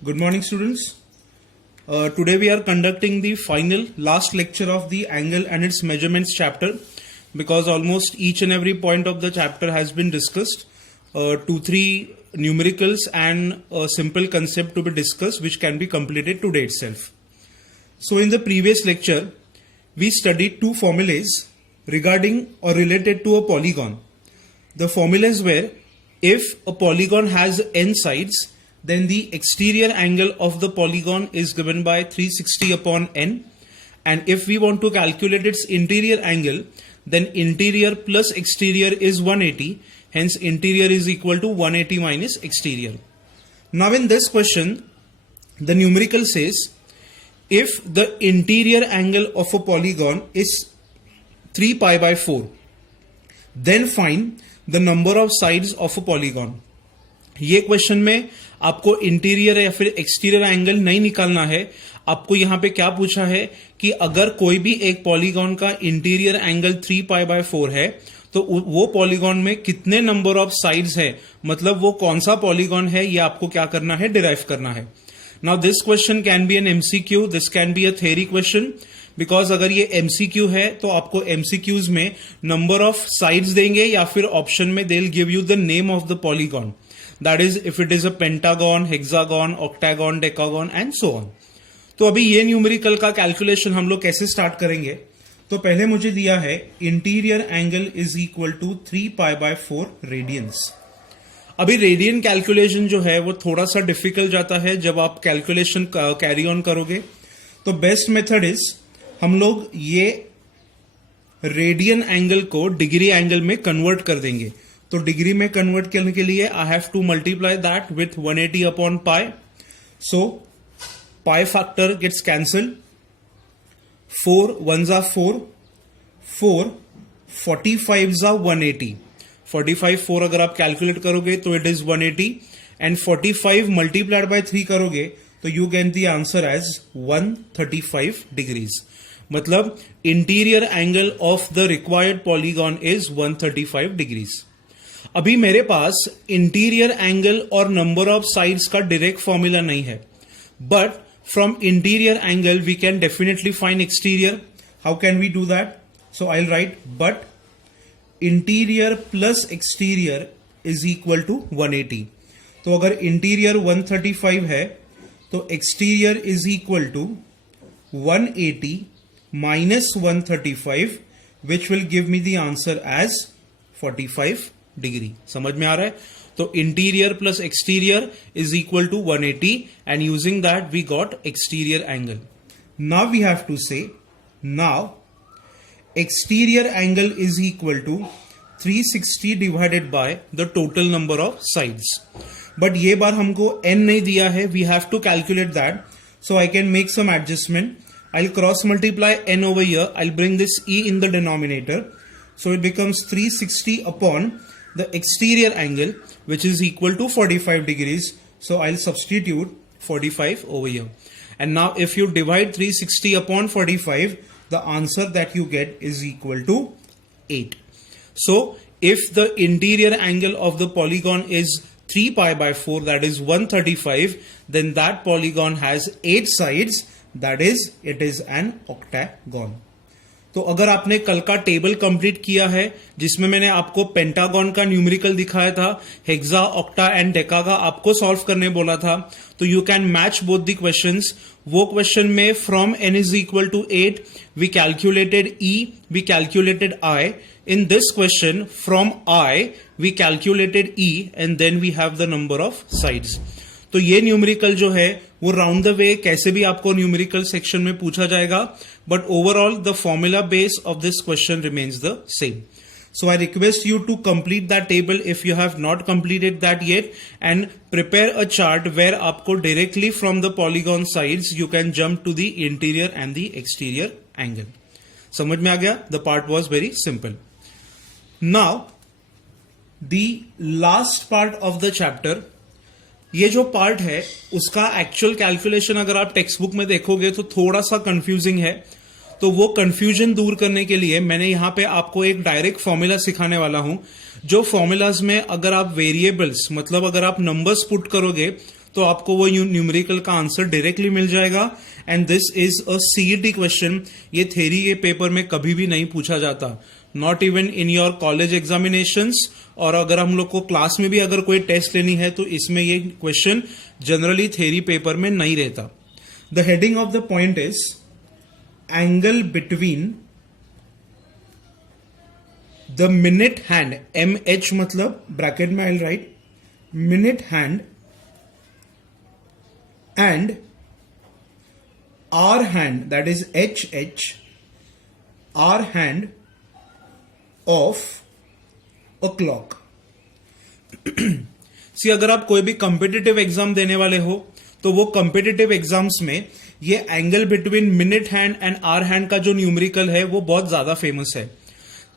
Good morning, students. Today we are conducting the final last lecture of the angle and its measurements chapter, because almost each and every point of the chapter has been discussed. 2-3 numericals and a simple concept to be discussed, which can be completed today itself. So in the previous lecture, we studied two formulas regarding or related to a polygon. The formulas were, if a polygon has n sides, then the exterior angle of the polygon is given by 360 upon n, and if we want to calculate its interior angle, then interior plus exterior is 180, hence interior is equal to 180 minus exterior. Now in this question, the numerical says, if the interior angle of a polygon is 3 pi by 4, then find the number of sides of a polygon. ये question में आपको interior या फिर exterior angle नहीं निकालना है. आपको यहां पे क्या पूछा है कि अगर कोई भी एक पॉलीगॉन का इंटीरियर एंगल 3 पाई बाय 4 है, तो वो पॉलीगॉन में कितने नंबर ऑफ साइड्स है, मतलब वो कौन सा पॉलीगॉन है, ये आपको क्या करना है, डिराइव करना है. Now this question can be an MCQ, this can be a theory question, because अगर ये एमसीक्यू है तो आपको एमसीक्यूज में नंबर ऑफ साइड्स देंगे या फिर ऑप्शन में they will give you the name of the polygon. That is, if it is a pentagon, hexagon, octagon, decagon and so on. तो अभी ये न्यूमेरिकल का कैलकुलेशन हम लोग कैसे स्टार्ट करेंगे. तो पहले मुझे दिया है interior angle is equal to 3 pi by 4 radians. अभी रेडियन कैलकुलेशन जो है वो थोड़ा सा डिफिकल्ट जाता है जब आप कैलकुलेशन कैरी ऑन करोगे. तो बेस्ट मेथड इज हम लोग ये रेडियन एंगल को डिग्री एंगल में कन्वर्ट कर देंगे. तो डिग्री में कन्वर्ट करने के लिए I have to multiply that with 180 upon pi. So pi factor gets cancel. 4 1s are 4, 4 45s are 180. 45 4 अगर आप कैलकुलेट करोगे तो it is 180, and 45 multiplied by 3 करोगे तो you get the answer as 135 degrees. मतलब interior angle of the required polygon is 135 degrees. अभी मेरे पास इंटीरियर एंगल और नंबर ऑफ साइड्स का डायरेक्ट फॉर्मूला नहीं है, but from interior angle we can definitely find exterior. How can we do that? So I will write but interior plus exterior is equal to 180. तो अगर interior 135 है तो exterior is equal to 180 minus 135, which will give me the answer as 45 degree. समझ में आ रहा है? तो interior plus exterior is equal to 180, and using that we got exterior angle. Now we have to say now exterior angle is equal to 360 divided by the total number of sides. But ये बार हमको n नहीं दिया है, we have to calculate that. So I can make some adjustment. I will cross multiply n over here. I will bring this e in the denominator. So it becomes 360 upon the exterior angle, which is equal to 45 degrees. So I'll substitute 45 over here. And now if you divide 360 upon 45, the answer that you get is equal to 8. So if the interior angle of the polygon is 3 pi by 4, that is 135, then that polygon has 8 sides, that is, it is an octagon. तो अगर आपने कल का table complete किया है जिसमें मैंने आपको पेंटागन का न्यूमेरिकल दिखाया था, हेक्सा, ऑक्टा एंड डेका का आपको सॉल्व करने बोला था, तो you can match both the questions. वो क्वेश्चन में from n is equal to 8 we calculated e, we calculated i. In this question from i we calculated e, and then we have the number of sides. तो ये numerical जो है वो round the way कैसे भी आपको numerical section में पूछा जाएगा, but overall the formula base of this question remains the same. So I request you to complete that table if you have not completed that yet, and prepare a chart where आपको directly from the polygon sides you can jump to the interior and the exterior angle. समझ में आ गया? The part was very simple. Now the last part of the chapter, ये जो part है उसका actual calculation अगर आप टेक्स्ट बुक में देखोगे तो थोड़ा सा कंफ्यूजिंग है. तो वो कंफ्यूजन दूर करने के लिए मैंने यहां पे आपको एक डायरेक्ट फॉर्मूला सिखाने वाला हूं, जो फॉर्मूलाज में अगर आप वेरिएबल्स मतलब अगर आप नंबर्स पुट करोगे तो आपको वो न्यूमेरिकल का आंसर डायरेक्टली मिल जाएगा। And this is a CET question. ये थ्योरी के पेपर में कभी भी नहीं पूछा जाता, not even in your college examinations. और अगर हम लोग को क्लास में भी अगर कोई टेस्ट लेनी है तो इसमें ये क्वेश्चन जनरली थ्योरी पेपर में नहीं रहता। The heading of the point is angle between the minute hand, MH मतलब ब्रैकेट में I write minute hand, and hour hand, that is HH, hour hand of a clock. सी अगर आप कोई भी competitive exam देने वाले हो तो वो कंपिटिटिव एग्जाम्स में ये angle between minute hand and hour hand का जो न्यूमेरिकल है वो बहुत ज्यादा फेमस है।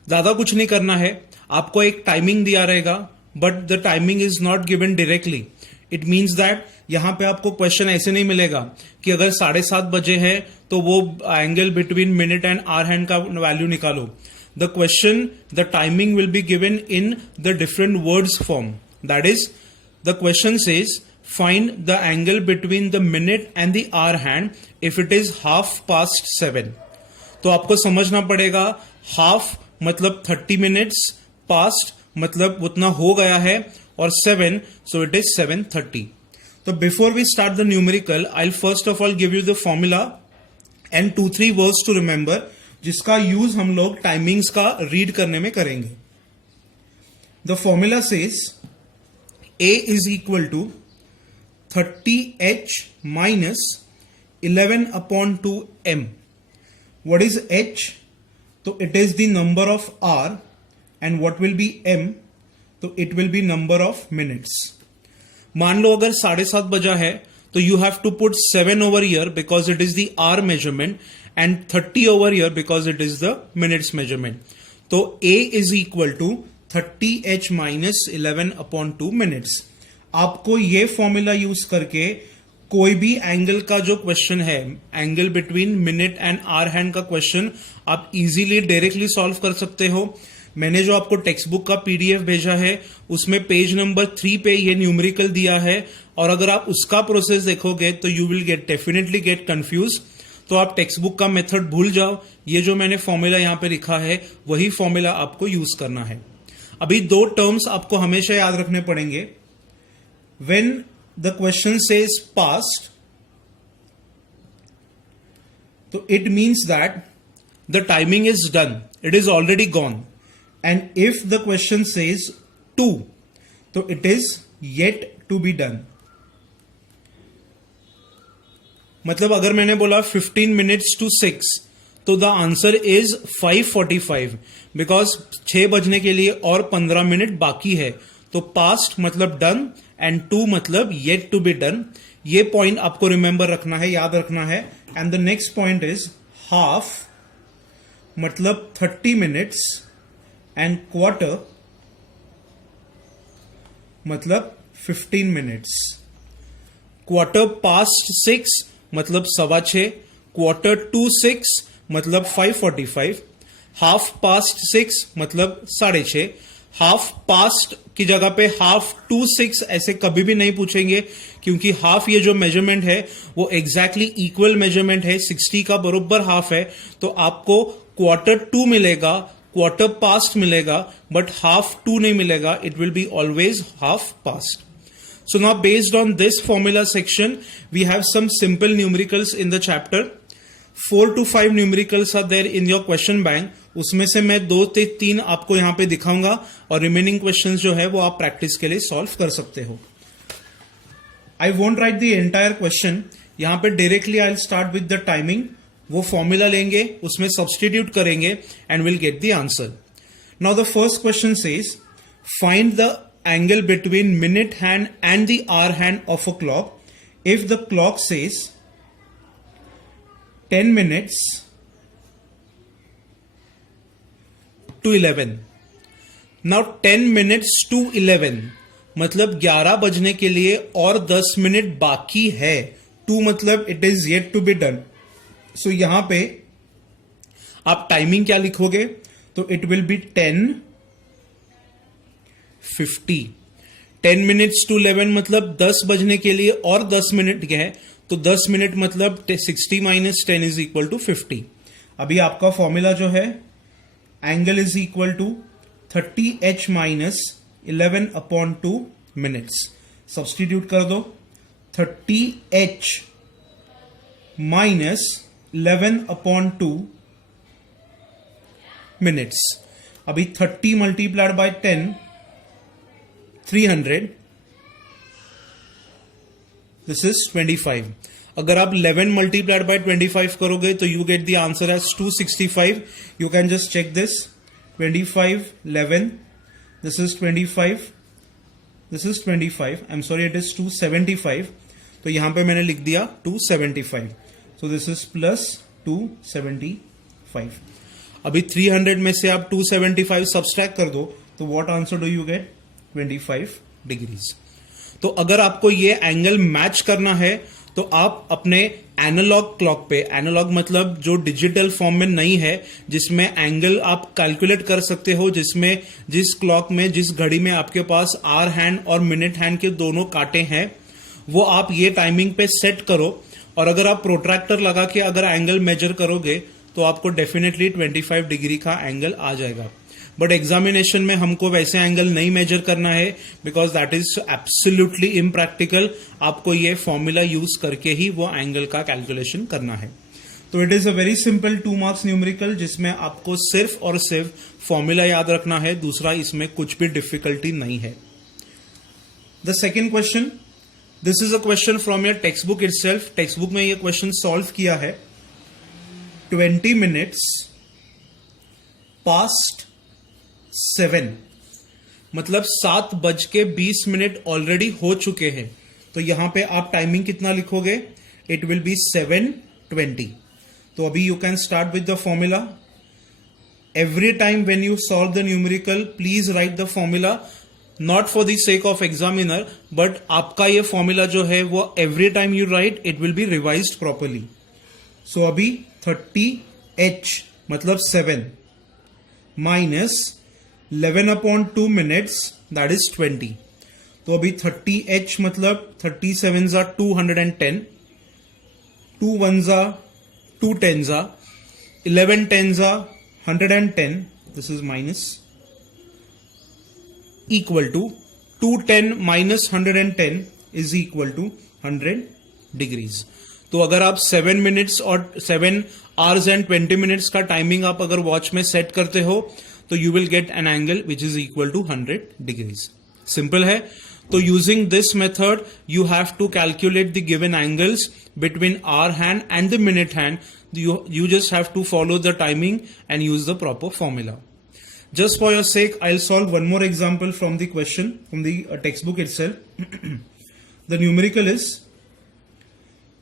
ज्यादा कुछ नहीं करना है, आपको एक टाइमिंग दिया रहेगा, but the timing is not given directly. It means that यहां पे आपको क्वेश्चन ऐसे नहीं मिलेगा कि अगर 7:30 बजे है तो वो angle between minute and hour hand का वैल्यू निकालो। The question, the timing will be given in the different words form. That is the question says find the angle between the minute and the hour hand if it is 7:30। तो आपको समझना पड़ेगा half मतलब 30 minutes, past मतलब उतना हो गया है, और 7 so it is 7:30. So before we start the numerical, I'll first of all give you the formula and 2-3 words to remember, जिसका यूज हम लोग टाइमिंग्स का रीड करने में करेंगे। The formula says A is equal to 30H minus 11/2M. What is H? So it is the number of hour, and what will be M? तो it will be number of minutes. मान लो अगर 7:30 बजा है तो you have to put 7 over year because it is the hour measurement and 30 over year because it is the minutes measurement. तो A is equal to 30H minus 11/2 minutes. आपको ये formula use करके कोई भी एंगल का जो question है, angle between minute and hour hand का क्वेश्चन आप इजीली डायरेक्टली सॉल्व कर सकते हो। मैंने जो आपको टेक्स्ट बुक का PDF भेजा है उसमें पेज नंबर 3 पे ये न्यूमेरिकल दिया है, और अगर आप उसका प्रोसेस देखोगे तो you will definitely get confuse. तो आप टेक्स्ट बुक का मेथड भूल जाओ, ये जो मैंने फॉर्मूला यहां पे लिखा है वही फॉर्मूला आपको यूज करना है। अभी 2 टर्म्स आपको हमेशा याद रखने पड़ेंगे। When the question says past, तो it means that the timing is done, it is already gone. And if the question says to, so it is yet to be done. मतलब अगर मैंने बोला 15 minutes to 6, तो the answer is 5:45 because 6 बजने के लिए और 15 मिनट बाकी है। तो past मतलब done and to मतलब yet to be done। ये पॉइंट आपको रिमेंबर रखना है, याद रखना है। And the next point is half मतलब 30 minutes एंड क्वार्टर मतलब 15 मिनट्स। क्वार्टर पास्ट 6 मतलब 6:15, क्वार्टर टू 6 मतलब 5:45, हाफ पास्ट 6 मतलब 6:30। हाफ पास्ट की जगह पे हाफ टू 6 ऐसे कभी भी नहीं पूछेंगे, क्योंकि हाफ ये जो मेजरमेंट है वो एग्जैक्टली इक्वल मेजरमेंट है, 60 का बरोबर हाफ है। तो आपको क्वार्टर टू मिलेगा, क्वार्टर पास्ट मिलेगा, बट हाफ टू नहीं मिलेगा। It will be always half past. So now based on this formula section we have some simple numericals in the chapter. 4 to 5 numericals are there in your question bank. उसमें से मैं 2 से 3 आपको यहां पे दिखाऊंगा, और रिमेनिंग क्वेश्चंस जो है वो आप प्रैक्टिस के लिए सॉल्व कर सकते हो। I won't write the entire question, यहां पे directly I will start with the timing. वो फॉर्मूला लेंगे, उसमें सब्सटीट्यूट करेंगे and will get the answer. Now the first question says find the angle between minute hand and the hour hand of a clock if the clock says 10 minutes to 11. Now 10 minutes to 11 मतलब 11 बजने के लिए और 10 minute बाकी है। 2 मतलब it is yet to be done. So यहां पे आप टाइमिंग क्या लिखोगे, तो it will be 10:50। 10 minutes to 11 मतलब 10 बजने के लिए और 10 मिनट क्या है, तो 10 मिनट मतलब 60 माइनस 10 इज इक्वल टू 50। अभी आपका फॉर्मूला जो है, angle is equal to 30h minus 11 upon 2 minutes. Substitute कर दो, 30h माइनस 11 अपॉन 2 मिनट्स। अभी 30 मल्टीप्लाइड बाय 10 300, दिस इज 25। अगर आप 11 मल्टीप्लाइड बाय 25 करोगे तो you get the answer as 265। You can just check this, 25 11, this is 25, this is 25, I'm sorry it is 275, तो यहां पे मैंने लिख दिया 275, so this is plus 275। अभी 300 में से आप 275 सब्सट्रैक्ट कर दो तो what answer do you get, 25 degrees. तो अगर आपको ये एंगल मैच करना है तो आप अपने एनालॉग क्लॉक पे, एनालॉग मतलब जो डिजिटल फॉर्म में नहीं है, जिसमें एंगल आप कैलकुलेट कर सकते हो, जिसमें जिस क्लॉक में, जिस घड़ी में आपके पास आवर हैंड और मिनट हैंड के दोनों कांटे हैं, वो आप ये टाइमिंग पे सेट करो। और अगर आप प्रोट्रैक्टर लगा के अगर एंगल मेजर करोगे तो आपको डेफिनेटली 25 डिग्री का एंगल आ जाएगा। बट एग्जामिनेशन में हमको वैसे एंगल नहीं मेजर करना है, because that is absolutely impractical. आपको ये फॉर्मूला यूज करके ही वो एंगल का कैलकुलेशन करना है। तो it is a very simple 2 marks numerical, जिसमें आपको सिर्फ और सिर्फ फॉर्मूला याद रखना है, दूसरा इसमें कुछ भी डिफिकल्टी नहीं है। The second question, this is a question from your text book itself. Text book में ये क्वेश्चन सॉल्व किया है। 20 मिनट्स पास्ट 7, मतलब 7:20 ऑलरेडी हो चुके हैं। तो यहां पे आप टाइमिंग कितना लिखोगे, इट विल बी 7:20। तो अभी you can start with the formula. Every time when you solve the numerical please write the formula, not for the sake of examiner, but आपका ये फॉर्मूला जो है वो every time you write it will be revised properly. So अभी 30h मतलब 7 माइनस 11 upon 2 minutes that is 20। तो अभी 30h मतलब 37 जा 210, 2 1 जा 2 10 जा 11 10 जा 110, this is minus, equal to 210 minus 110 is equal to 100 degrees. तो अगर आप 7 मिनट्स और 7 आवर्स एंड 20 मिनट्स का टाइमिंग आप अगर वॉच में सेट करते हो तो you will get an angle which is equal to 100 degrees. Simple है। तो using this method you have to calculate the given angles between hour hand and the minute hand. You just have to follow the timing and use the proper formula. Just for your sake, I'll solve one more example from the question, from the textbook itself. The numerical is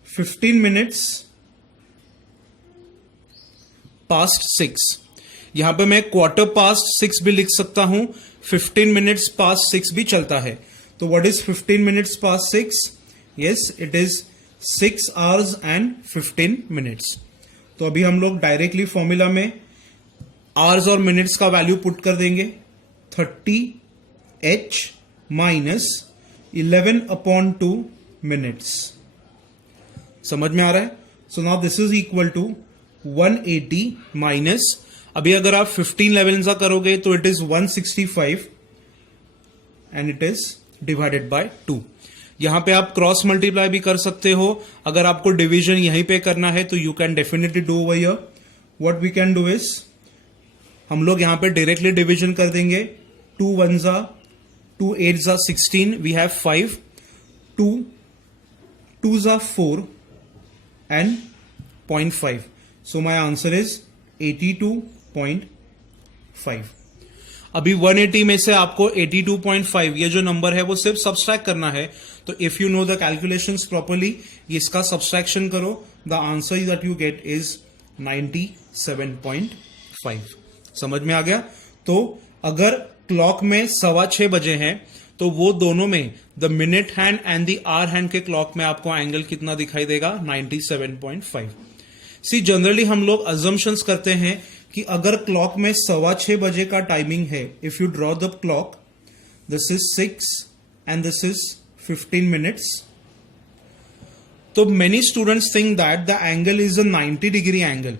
15 minutes past 6. यहां पे मैं quarter past 6 भी लिख सकता हूं, 15 minutes past 6 भी चलता है। तो what is 15 minutes past 6? Yes, it is 6 hours and 15 minutes. तो अभी हम लोग डायरेक्टली फॉर्मूला में आवर्स और मिनट्स का वैल्यू पुट कर देंगे। 30h minus 11 upon 2 minutes. समझ में आ रहा है? So now this is equal to 180 minus, अभी अगर आप 15 लेवल्स का करोगे तो it is 165 and it is divided by 2। यहां पे आप क्रॉस मल्टीप्लाई भी कर सकते हो। अगर आपको डिवीजन यहीं पे करना है तो you can definitely do over here. What we can do is, हम लोग यहां पे डायरेक्टली डिवीजन कर देंगे। 2 1 जा 2 8 जा 16, वी हैव 5, 2 2 जा 4 and 0.5। So my answer is 82.5। अभी 180 में से आपको 82.5 ये जो नंबर है वो सिर्फ सब्सट्रैक्ट करना है। तो if you know the calculations properly, इसका सब्सट्रैक्शन करो, the answer that you get is 97.5। समझ में आ गया? तो अगर क्लॉक में 6:15 बजे हैं तो वो दोनों में the minute hand and the hour hand के क्लॉक में आपको एंगल कितना दिखाई देगा? 97.5। सी जनरली हम लोग अजम्पशंस करते हैं कि अगर क्लॉक में 6:15 बजे का टाइमिंग है, if you draw the clock, this is 6 and this is 15 minutes. तो many students think that the angle is a 90 degree angle,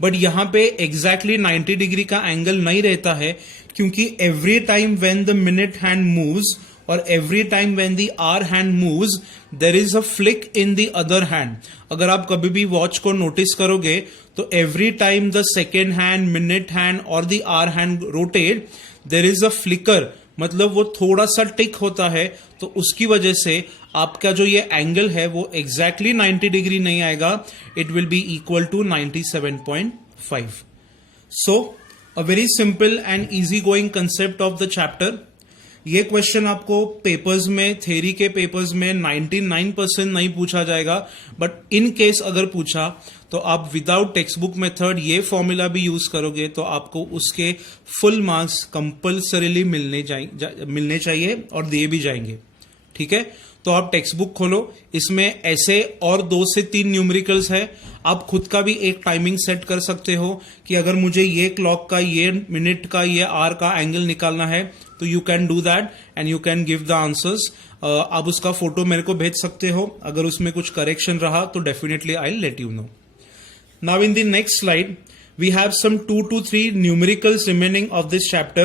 but यहाँ पे exactly 90 degree का angle नहीं रहता है, क्योंकि every time when the minute hand moves और every time when the hour hand moves there is a flick in the other hand. अगर आप कभी भी वॉच को नोटिस करोगे तो every time the second hand, minute hand और the hour hand rotate there is a flicker, मतलब वो थोड़ा सा टिक होता है, तो उसकी वजह से आपका जो ये एंगल है वो एग्जैक्टली 90 डिग्री नहीं आएगा, it will be equal to 97.5. So a very simple and easy going concept of the chapter. ये क्वेश्चन आपको पेपर्स में, थ्योरी के पेपर्स में 99% नहीं पूछा जाएगा, बट इन केस अगर पूछा तो आप विदाउट टेक्स्ट बुक मेथड ये फॉर्मूला भी यूज करोगे तो आपको उसके फुल मार्क्स कंपल्सरीली मिलने चाहिए और दिए भी जाएंगे. ठीक है, तो आप टेक्स्ट बुक खोलो, इसमें ऐसे और 2 से 3 न्यूमेरिकल्स है. आप खुद का भी एक टाइमिंग सेट कर सकते हो कि अगर मुझे ये क्लॉक का, ये मिनट का, ये आवर का एंगल निकालना है तो you can do that and you can give the answers. आप उसका फोटो मेरे को भेज सकते हो. अगर उसमें कुछ करेक्शन रहा तो definitely I will let you know. Now in the next slide, we have some 2 to 3 numericals remaining of this chapter,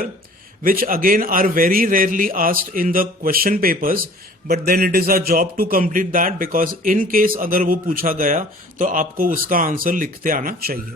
which again are very rarely asked in the question papers, but then it is our job to complete that, because in case अगर वो पूछा गया तो आपको उसका answer लिखते आना चाहिए.